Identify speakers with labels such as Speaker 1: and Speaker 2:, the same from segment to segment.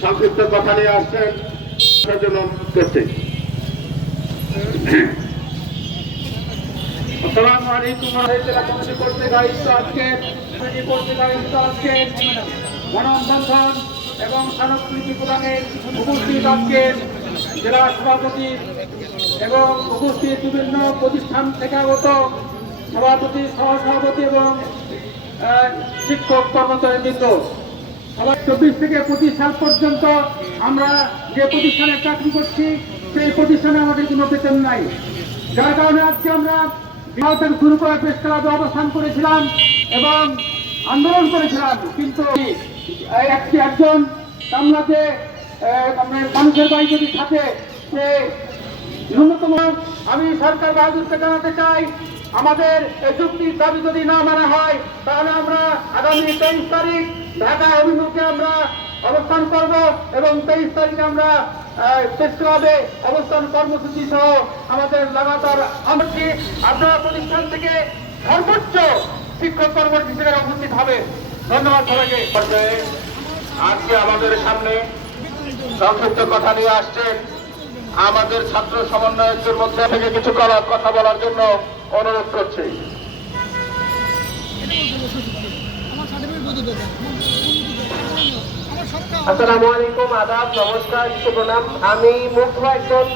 Speaker 1: সংক্ষিপ্ত কথা নিয়ে আসছেন।
Speaker 2: আলাইকুম জেলা সভাপতি এবং বিভিন্ন প্রতিষ্ঠান থেকে আগত সভাপতি, সহসভাপতি এবং শিক্ষক কর্মচারীবৃন্দ। সবাই চব্বিশ থেকে পঁচিশ সাল পর্যন্ত আমরা যে প্রতিষ্ঠানে চাকরি করছি, সেই প্রতিষ্ঠানে আমাদের কোনো বেতন নাই। যার কারণে আজকে আমরা থেকে শুরু করে প্রেস ক্লাবে অবস্থান করেছিলাম এবং আন্দোলন করেছিলাম। কিন্তু একটি একজন কামলাতে আপনার মানুষের বাড়ি যদি থাকে, সে ন্যূনতম আমি সরকার বাহাদুরকে জানাতে চাই, আমাদের চুক্তির দাবি যদি না মানা হয়, তাহলে আমরা আগামী তেইশ তারিখ ঢাকা অভিমুখে আমরা অবস্থান করব এবং তেইশ তারিখে আমরা ক্লাবে অবস্থান কর্মসূচি সহ আমাদের লাগাতার আমছি আপনারা প্রতিষ্ঠান থেকে সর্বোচ্চ শিক্ষক কর্মসূচি কর্মসূচিতে উপস্থিত হবে ধন্যবাদ সবাইকে।
Speaker 1: পর্যায়ে আজকে আমাদের সামনে সংক্ষিপ্ত কথা নিয়ে আসছেন আমাদের ছাত্র সমন্বয়কদের মধ্যে থেকে কিছু কথা বলার জন্য অনুরোধ করছি।
Speaker 3: আসসালামু আলাইকুম, আদাব, নমস্কার, শুভনাম। আমি মুগ্ধ একজন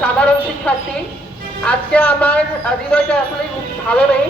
Speaker 3: সাধারণ শিক্ষার্থী। আজকে আমার হৃদয়টা আসলে ভালো নেই।